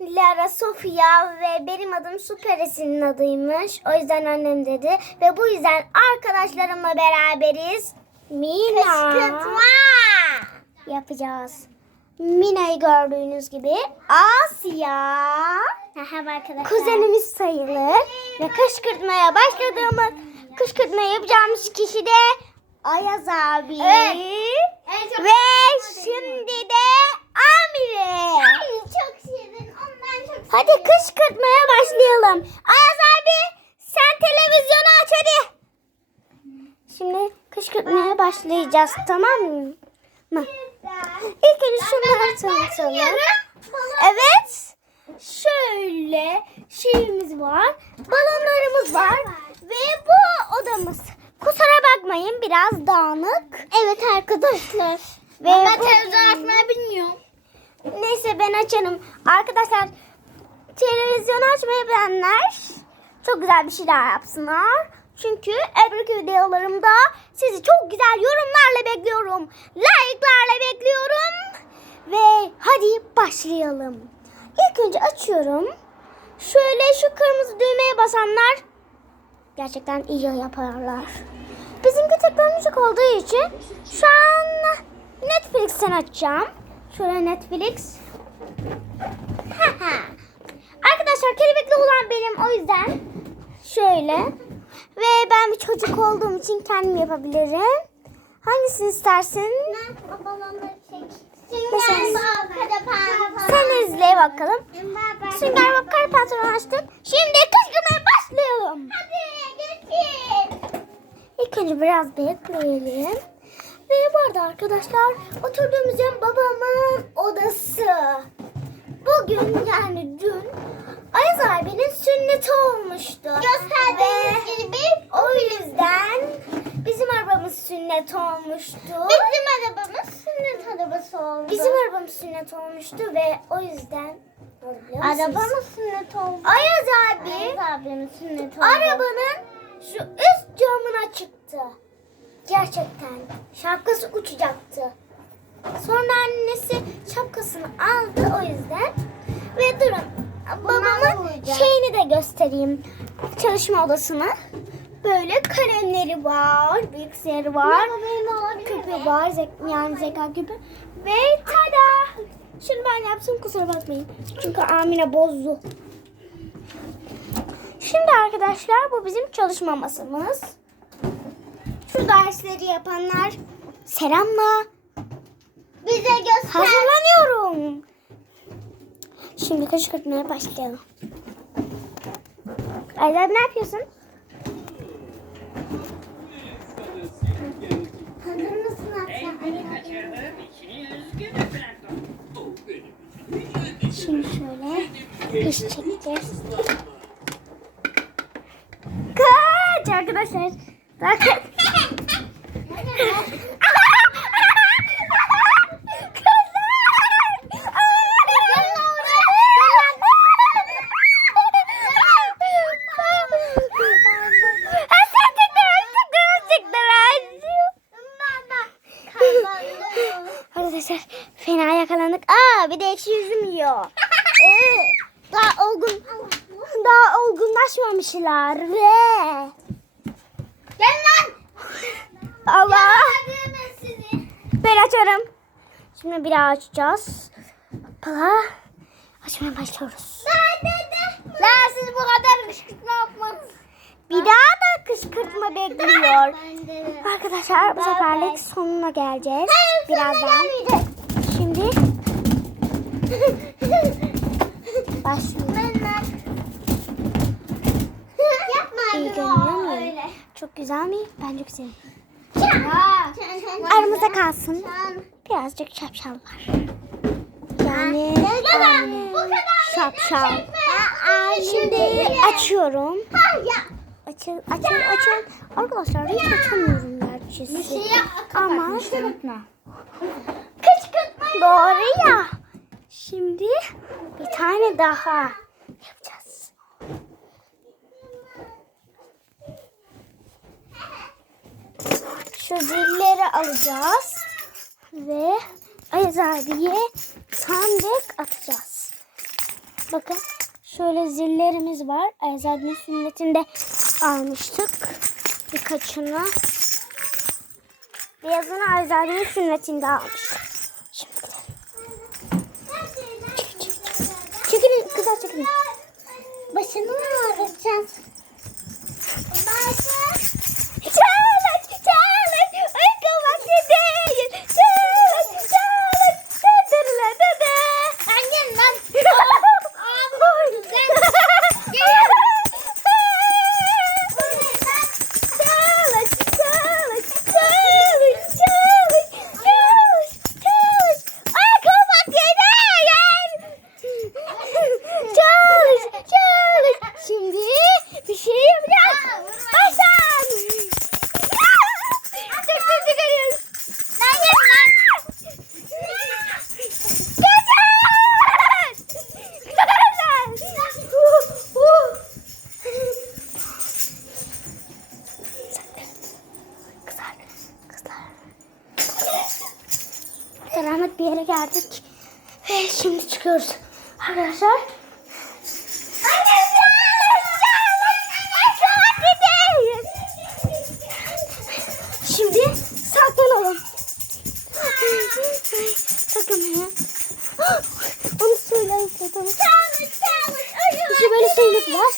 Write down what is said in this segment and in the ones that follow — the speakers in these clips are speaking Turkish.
Lara Sofia ve benim adım Su Perisi'nin adıymış. O yüzden annem dedi. Ve bu yüzden arkadaşlarımla beraberiz. Mina. Kışkırtma. Yapacağız. Mina'yı gördüğünüz gibi Asya. Merhaba arkadaşlar. Kuzenimiz sayılır. Ve kışkırtmaya başladığımız kışkırtma yapacağımız kişi de Ayaz abi. Evet. Ve şimdi de Hadi kışkırtmaya başlayalım. Ayaz abi sen televizyonu aç hadi. Şimdi kışkırtmaya başlayacağız tamam mı? İlk önce şunları tanıtalım. Evet. Şöyle şeyimiz var. Balonlarımız var. Ve bu odamız. Kusura bakmayın biraz dağınık. Evet arkadaşlar. Ve Ben bu- televizyon açmayı bilmiyorum. Neyse ben açarım. Arkadaşlar televizyonu açmayı bilenler çok güzel bir şeyler yapsınlar. Çünkü öbür videolarımda sizi çok güzel yorumlarla bekliyorum. Like'larla bekliyorum. Ve hadi başlayalım. İlk önce açıyorum. Şöyle şu kırmızı düğmeye basanlar gerçekten iyi yaparlar. Bizimki teknolojik olduğu için şu an Netflix'ten açacağım. Şöyle Netflix. Arkadaşlar kelebekli olan benim o yüzden şöyle. Ve ben bir çocuk olduğum için kendim yapabilirim. Hangisini istersin? Ben balonları çek. Sen izle bakalım. Sünger Bob. Kare pantolon açtık. Şimdi kışkırtmaya başlayalım. Hadi getir. İlk önce biraz bekleyelim. Ve bu arada arkadaşlar oturduğumuz yer babamın odası. Bugün yani dün Abinin sünneti olmuştu. Gösterdiğiniz Ve gibi o yüzden bizim arabamız sünnet olmuştu. bizim arabamız sünnet arabası oldu. Bizim arabamız sünnet olmuştu ve o yüzden arabamız sünnet oldu. Ayaz abi Ayaz abimin sünnet oldu. arabanın şu üst camına çıktı. Gerçekten şapkası uçacaktı. Sonra annesi şapkasını aldı o yüzden. Ve durun babamın şeyini de göstereyim. Çalışma odasını. Böyle kalemleri var, bilgisayarı var. Küpü var, zek- yani zeka küpü. Ve tada! Şimdi ben yapsam kusura bakmayın. Çünkü Amine bozdu. Şimdi arkadaşlar bu bizim çalışma masamız. Şu dersleri yapanlar selamla. Bize göster. Hazırlanıyorum. Şimdi kışkırtmaya başlayalım. Aylar ne yapıyorsun? Hazır mısın? Şimdi şöyle diş çekeceğiz. Arkadaşlar fena yakalandık. Aa bir de ekşi üzüm yiyor. Ee, daha olgun daha olgunlaşmamışlar ve Gel lan. Allah ben açarım. Şimdi bir açacağız. Pala açmaya başlıyoruz. Lan siz bu kadar kışkırtma yapmanız. Bir daha da kışkırtma bekliyor. Arkadaşlar bu seferlik sonuna geleceğiz. Birazdan. Şimdi başlıyoruz. İyi görünüyor mu? Çok güzel mi? Bence güzel. Aramızda kalsın. Birazcık şapşal var. Yani yani şapşal. Şimdi açıyorum. Açın, açın, açın. Arkadaşlar hiç açamıyorum gerçi. Ama Kışkırtma. doğru ya. Şimdi bir tane daha yapacağız. Şu zilleri alacağız ve Ayaz abiye sandık atacağız. Bakın şöyle zillerimiz var. Ayazad'ın sünnetinde almıştık. Birkaçını. Beyazını Ayazad'ın sünnetinde almıştık. Şimdi çekilin kızlar çekilin. Başını mı ağrıtacağız? Yere geldik. Ve şimdi çıkıyoruz. Arkadaşlar. Şimdi saklanalım. Saklanmayın. Onu söyleyin saklanın. İşte böyle şeyimiz var.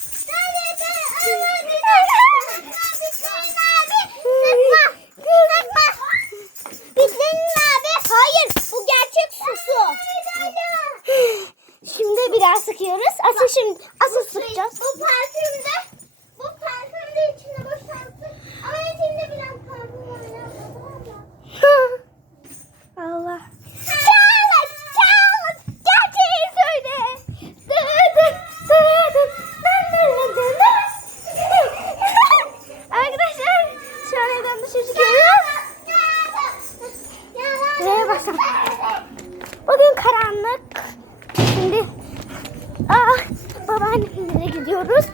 Şimdi asıl sıkacağız. Bu parfümde, bu parfümde içinde boşalttı. Ama içinde biraz parfüm var. Allah. Gidiyoruz.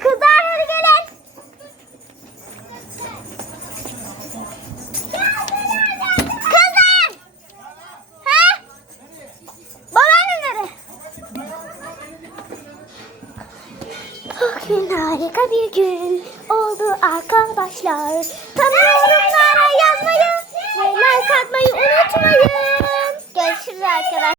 Kızlar hadi gelin. Kızlar! Ha? Babaannemlere. Bugün harika bir gün oldu arkadaşlar. Tam yorumlara yazmayı ve like atmayı unutmayın. Görüşürüz arkadaşlar.